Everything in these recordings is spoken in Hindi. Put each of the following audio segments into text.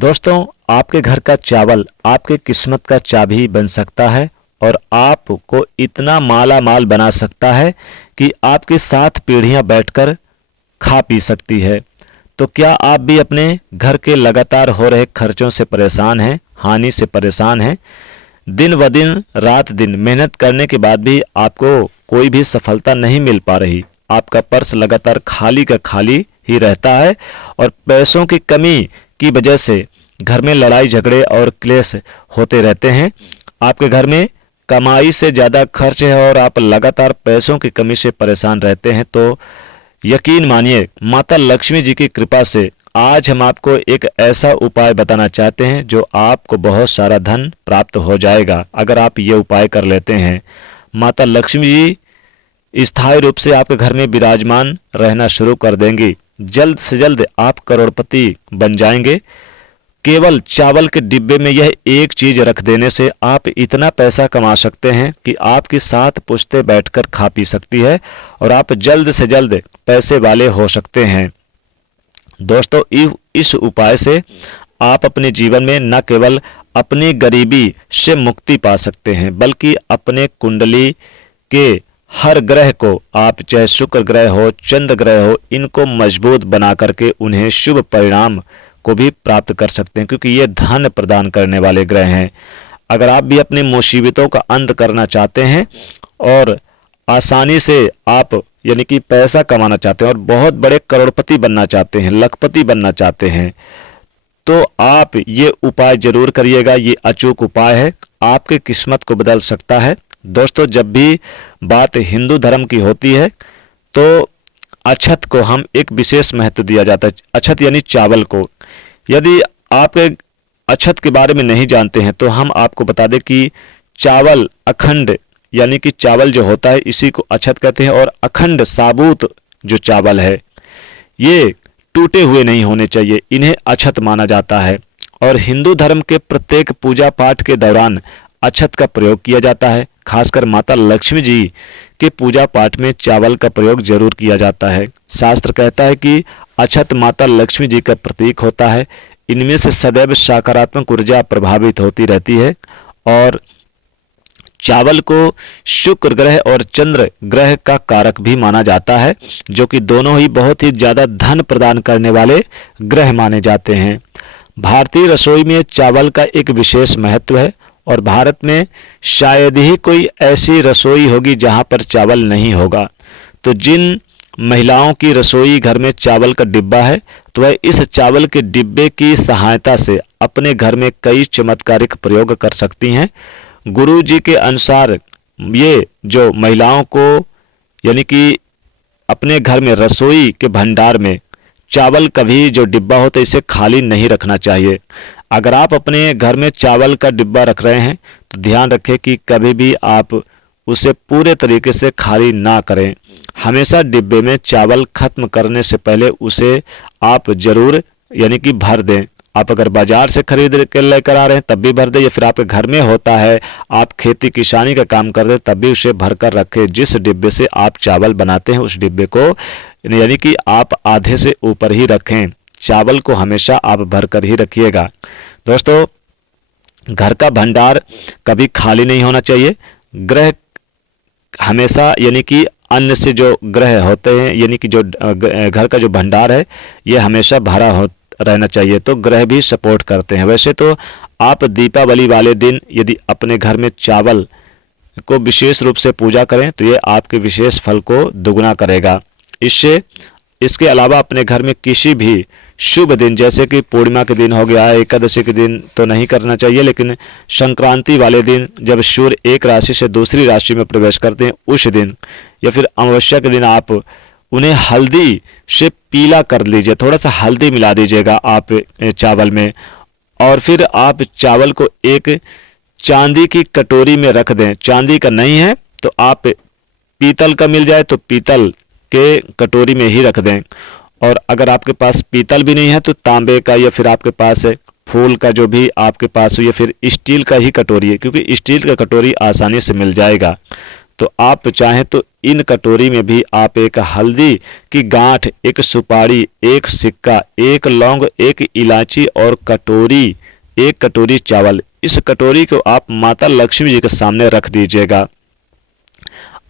दोस्तों, आपके घर का चावल आपके किस्मत का चाबी बन सकता है और आपको इतना माला माल बना सकता है कि आपकी 7 पीढ़ियां बैठकर खा पी सकती है। तो क्या आप भी अपने घर के लगातार हो रहे खर्चों से परेशान हैं, हानि से परेशान हैं? दिन ब दिन रात दिन मेहनत करने के बाद भी आपको कोई भी सफलता नहीं मिल पा रही। आपका पर्स लगातार खाली का खाली ही रहता है और पैसों की कमी की वजह से घर में लड़ाई झगड़े और क्लेश होते रहते हैं। आपके घर में कमाई से ज़्यादा खर्च है और आप लगातार पैसों की कमी से परेशान रहते हैं। तो यकीन मानिए, माता लक्ष्मी जी की कृपा से आज हम आपको एक ऐसा उपाय बताना चाहते हैं जो आपको बहुत सारा धन प्राप्त हो जाएगा अगर आप ये उपाय कर लेते हैं। माता लक्ष्मी जी स्थायी रूप से आपके घर में विराजमान रहना शुरू कर देंगी। जल्द से जल्द आप करोड़पति बन जाएंगे। केवल चावल के डिब्बे में यह एक चीज रख देने से आप इतना पैसा कमा सकते हैं कि आपकी 7 पुश्तें बैठकर खा पी सकती है और आप जल्द से जल्द पैसे वाले हो सकते हैं। दोस्तों, इस उपाय से आप अपने जीवन में न केवल अपनी गरीबी से मुक्ति पा सकते हैं बल्कि अपने कुंडली के हर ग्रह को, आप चाहे शुक्र ग्रह हो, चंद्र ग्रह हो, इनको मजबूत बना करके उन्हें शुभ परिणाम को भी प्राप्त कर सकते हैं, क्योंकि ये धन प्रदान करने वाले ग्रह हैं। अगर आप भी अपनी मुसीबतों का अंत करना चाहते हैं और आसानी से आप यानी कि पैसा कमाना चाहते हैं और बहुत बड़े करोड़पति बनना चाहते हैं, लखपति बनना चाहते हैं, तो आप ये उपाय जरूर करिएगा। ये अचूक उपाय है, आपकी किस्मत को बदल सकता है। दोस्तों, जब भी बात हिंदू धर्म की होती है तो अक्षत को हम एक विशेष महत्व दिया जाता है। अक्षत यानी चावल को। यदि आप अक्षत के बारे में नहीं जानते हैं तो हम आपको बता दें कि चावल अखंड यानी कि चावल जो होता है इसी को अक्षत कहते हैं। और अखंड साबुत जो चावल है ये टूटे हुए नहीं होने चाहिए, इन्हें अक्षत माना जाता है। और हिंदू धर्म के प्रत्येक पूजा पाठ के दौरान अक्षत का प्रयोग किया जाता है। खासकर माता लक्ष्मी जी के पूजा पाठ में चावल का प्रयोग जरूर किया जाता है। शास्त्र कहता है कि अक्षत माता लक्ष्मी जी का प्रतीक होता है। इनमें से सदैव सकारात्मक ऊर्जा प्रभावित होती रहती है। और चावल को शुक्र ग्रह और चंद्र ग्रह का कारक भी माना जाता है, जो कि दोनों ही बहुत ही ज्यादा धन प्रदान करने वाले ग्रह माने जाते हैं। भारतीय रसोई में चावल का एक विशेष महत्व है और भारत में शायद ही कोई ऐसी रसोई होगी जहां पर चावल नहीं होगा। तो जिन महिलाओं की रसोई घर में चावल का डिब्बा है तो वह इस चावल के डिब्बे की सहायता से अपने घर में कई चमत्कारिक प्रयोग कर सकती हैं। गुरु जी के अनुसार ये जो महिलाओं को यानी कि अपने घर में रसोई के भंडार में चावल कभी जो डिब्बा होता है इसे खाली नहीं रखना चाहिए। अगर आप अपने घर में चावल का डिब्बा रख रहे हैं तो ध्यान रखें कि कभी भी आप उसे पूरे तरीके से खाली ना करें। हमेशा डिब्बे में चावल खत्म करने से पहले उसे आप जरूर यानी कि भर दें। आप अगर बाजार से खरीद के लेकर आ रहे हैं तब भी भर दें, या फिर आपके घर में होता है, आप खेती किसानी का काम कर रहे हैं तब भी उसे भर कर रखें। जिस डिब्बे से आप चावल बनाते हैं उस डिब्बे को यानी कि आप आधे से ऊपर ही रखें। चावल को हमेशा आप भर कर ही रखिएगा। दोस्तों, घर का भंडार कभी खाली नहीं होना चाहिए। ग्रह हमेशा यानी कि अन्न से जो ग्रह होते हैं यानी कि जो घर का जो भंडार है ये हमेशा भरा हो रहना चाहिए, तो ग्रह भी सपोर्ट करते हैं। वैसे तो आप दीपावली वाले दिन यदि अपने घर में चावल को विशेष रूप से पूजा करें तो ये आपके विशेष फल को दुगना करेगा। इसके अलावा अपने घर में किसी भी शुभ दिन जैसे कि पूर्णिमा के दिन हो गया, एकादशी के दिन तो नहीं करना चाहिए, लेकिन संक्रांति वाले दिन जब सूर्य एक राशि से दूसरी राशि में प्रवेश करते हैं उस दिन, या फिर अमावस्या के दिन आप उन्हें हल्दी से पीला कर लीजिए। थोड़ा सा हल्दी मिला दीजिएगा आप चावल में, और फिर आप चावल को एक चांदी की कटोरी में रख दें। चांदी का नहीं है तो आप पीतल का मिल जाए तो पीतल के कटोरी में ही रख दें। और अगर आपके पास पीतल भी नहीं है तो तांबे का, या फिर आपके पास फूल का जो भी आपके पास हो, या फिर स्टील का ही कटोरी है, क्योंकि स्टील का कटोरी आसानी से मिल जाएगा। तो आप चाहें तो इन कटोरी में भी आप एक हल्दी की गांठ, एक सुपारी, एक सिक्का, एक लौंग, एक इलायची और एक कटोरी चावल, इस कटोरी को आप माता लक्ष्मी जी के सामने रख दीजिएगा।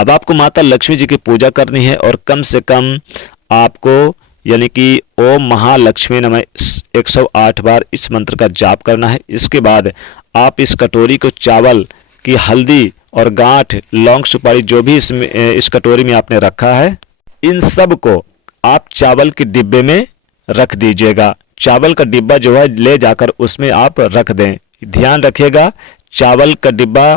अब आपको माता लक्ष्मी जी की पूजा करनी है और कम से कम आपको यानी कि ओम महालक्ष्मी नमः 108 बार इस मंत्र का जाप करना है। इसके बाद आप इस कटोरी को चावल की हल्दी और गांठ, लौंग, सुपारी जो भी इस कटोरी में आपने रखा है, इन सब को आप चावल के डिब्बे में रख दीजिएगा। चावल का डिब्बा जो है ले जाकर उसमें आप रख दें। ध्यान रखिएगा, चावल का डिब्बा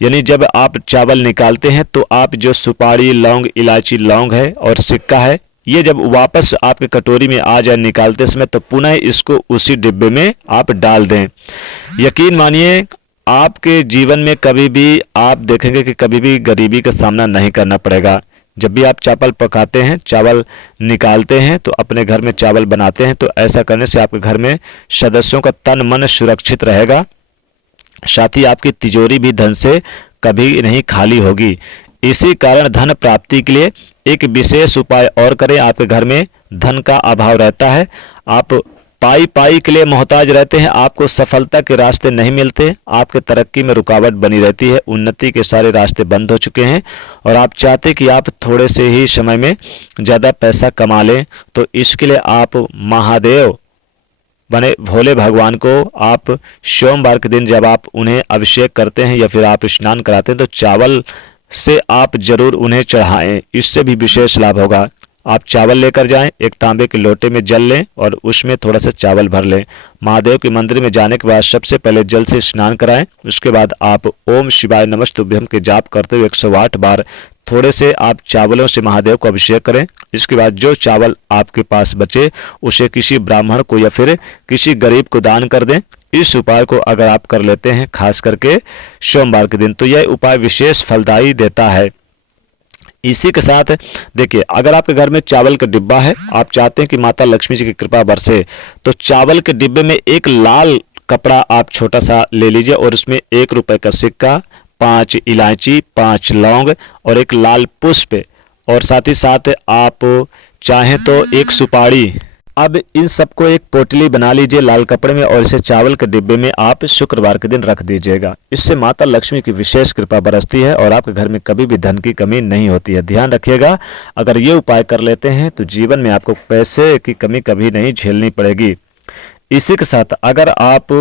यानी जब आप चावल निकालते हैं तो आप जो सुपारी, लौंग, इलायची, लौंग है और सिक्का है, ये जब वापस आपके कटोरी में आ जाए निकालते समय, तो पुनः इसको उसी डिब्बे में आप डाल दें। यकीन मानिए, आपके जीवन में कभी भी आप देखेंगे कि कभी भी गरीबी का सामना नहीं करना पड़ेगा। जब भी आप चावल पकाते हैं, चावल निकालते हैं, तो अपने घर में चावल बनाते हैं, तो ऐसा करने से आपके घर में सदस्यों का तन मन सुरक्षित रहेगा। साथ ही आपकी तिजोरी भी धन से कभी नहीं खाली होगी। इसी कारण धन प्राप्ति के लिए एक विशेष उपाय और करें। आपके घर में धन का अभाव रहता है, आप पाई पाई के लिए मोहताज रहते हैं, आपको सफलता के रास्ते नहीं मिलते, आपके तरक्की में रुकावट बनी रहती है, उन्नति के सारे रास्ते बंद हो चुके हैं और आप चाहते कि आप थोड़े से ही समय में ज़्यादा पैसा कमा लें, तो इसके लिए आप महादेव बने भोले भगवान को आप सोमवार के दिन जब आप उन्हें अभिषेक करते हैं या फिर आप स्नान कराते हैं, तो चावल से आप जरूर उन्हें चढ़ाएं, इससे भी विशेष लाभ होगा। आप चावल लेकर जाएं, एक तांबे के लोटे में जल लें और उसमें थोड़ा सा चावल भर लें। महादेव के मंदिर में जाने के बाद सबसे पहले जल से स्नान कराएं। उसके बाद आप ओम शिवाय नमस्तुभ्यम के जाप करते हुए 108 बार थोड़े से आप चावलों से महादेव को अभिषेक करें। इसके बाद जो चावल आपके पास बचे उसे किसी ब्राह्मण को या फिर किसी गरीब को दान कर दें। इस उपाय को अगर आप कर लेते हैं खास करके सोमवार के दिन, तो यह उपाय विशेष फलदायी देता है। इसी के साथ देखिए, अगर आपके घर में चावल का डिब्बा है, आप चाहते हैं कि माता लक्ष्मी जी की कृपा बरसे, तो चावल के डिब्बे में एक लाल कपड़ा आप छोटा सा ले लीजिए और उसमें 1 रुपए का सिक्का, 5 इलायची, 5 लौंग और एक लाल पुष्प और साथ ही साथ आप चाहें तो एक सुपारी। अब इन सबको एक पोटली बना लीजिए लाल कपड़े में और इसे चावल के डिब्बे में आप शुक्रवार के दिन रख दीजिएगा। इससे माता लक्ष्मी की विशेष कृपा बरसती है और आपके घर में कभी भी धन की कमी नहीं होती है। ध्यान रखिएगा, अगर ये उपाय कर लेते हैं तो जीवन में आपको पैसे की कमी कभी नहीं झेलनी पड़ेगी। इसी के साथ अगर आप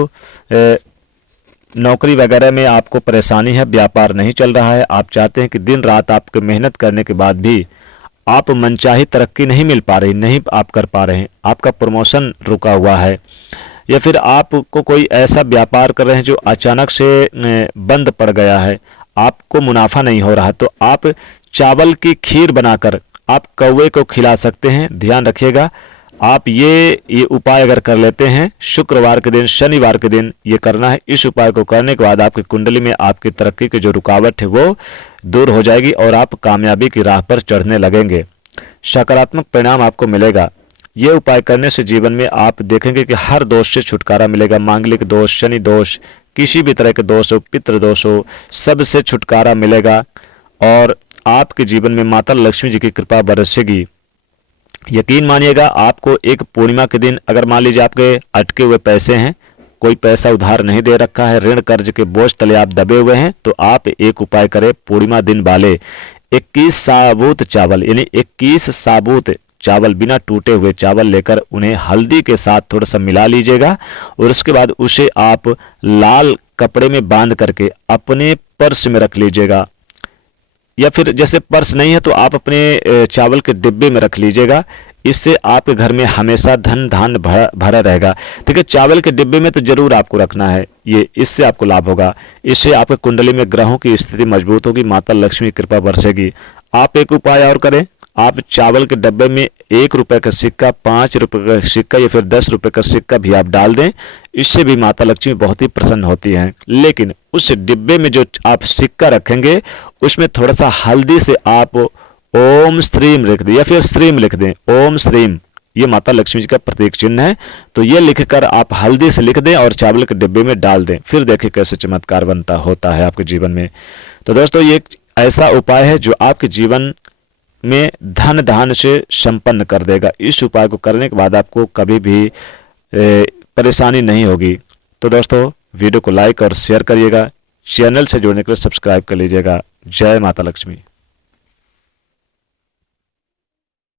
नौकरी वगैरह में आपको परेशानी है, व्यापार नहीं चल रहा है, आप चाहते हैं कि दिन रात आपके मेहनत करने के बाद भी आप मनचाही तरक्की नहीं मिल पा रही, नहीं आप कर पा रहे हैं, आपका प्रमोशन रुका हुआ है या फिर आपको कोई ऐसा व्यापार कर रहे हैं जो अचानक से बंद पड़ गया है, आपको मुनाफा नहीं हो रहा, तो आप चावल की खीर बनाकर आप कौवे को खिला सकते हैं। ध्यान रखिएगा, आप ये उपाय अगर कर लेते हैं शुक्रवार के दिन, शनिवार के दिन ये करना है। इस उपाय को करने के बाद आपकी कुंडली में आपकी तरक्की की जो रुकावट है वो दूर हो जाएगी और आप कामयाबी की राह पर चढ़ने लगेंगे। सकारात्मक परिणाम आपको मिलेगा। ये उपाय करने से जीवन में आप देखेंगे कि हर दोष से छुटकारा मिलेगा। मांगलिक दोष, शनि दोष, किसी भी तरह के दोष हो, पितृ दोष हो, सबसे छुटकारा मिलेगा और आपके जीवन में माता लक्ष्मी जी की कृपा बरसेगी। यकीन मानिएगा, आपको एक पूर्णिमा के दिन अगर मान लीजिए आपके अटके हुए पैसे हैं, कोई पैसा उधार नहीं दे रखा है, ऋण कर्ज के बोझ तले आप दबे हुए हैं, तो आप एक उपाय करें। पूर्णिमा दिन वाले 21 साबुत चावल यानी 21 साबुत चावल, बिना टूटे हुए चावल लेकर उन्हें हल्दी के साथ थोड़ा सा मिला लीजिएगा और उसके बाद उसे आप लाल कपड़े में बांध करके अपने पर्स में रख लीजिएगा या फिर जैसे पर्स नहीं है तो आप अपने चावल के डिब्बे में रख लीजिएगा। इससे आपके घर में हमेशा धन धान भरा रहेगा। देखिए, चावल के डिब्बे में तो जरूर आपको रखना है, ये इससे आपको लाभ होगा। इससे आपके कुंडली में ग्रहों की स्थिति मजबूत होगी, माता लक्ष्मी की कृपा बरसेगी। आप एक उपाय और करें, आप चावल के डब्बे में 1 रुपए का सिक्का, 5 रुपए का सिक्का या फिर 10 रुपए का सिक्का भी आप डाल दें। इससे भी माता लक्ष्मी बहुत ही प्रसन्न होती हैं। लेकिन उस डिब्बे में जो आप सिक्का रखेंगे उसमें थोड़ा सा हल्दी से आप ओम स्त्रीम लिख दें या फिर स्त्रीम लिख दें। ओम स्त्रीम ये माता लक्ष्मी जी का प्रतीक चिन्ह है। तो ये लिखकर आप हल्दी से लिख दें और चावल के डिब्बे में डाल दें, फिर देखिए कैसे चमत्कार बनता होता है आपके जीवन में। तो दोस्तों ये एक ऐसा उपाय है जो आपके जीवन में धन धान्य से संपन्न कर देगा। इस उपाय को करने के बाद आपको कभी भी परेशानी नहीं होगी। तो दोस्तों वीडियो को लाइक और शेयर करिएगा, चैनल से जुड़ने के लिए सब्सक्राइब कर लीजिएगा। जय माता लक्ष्मी।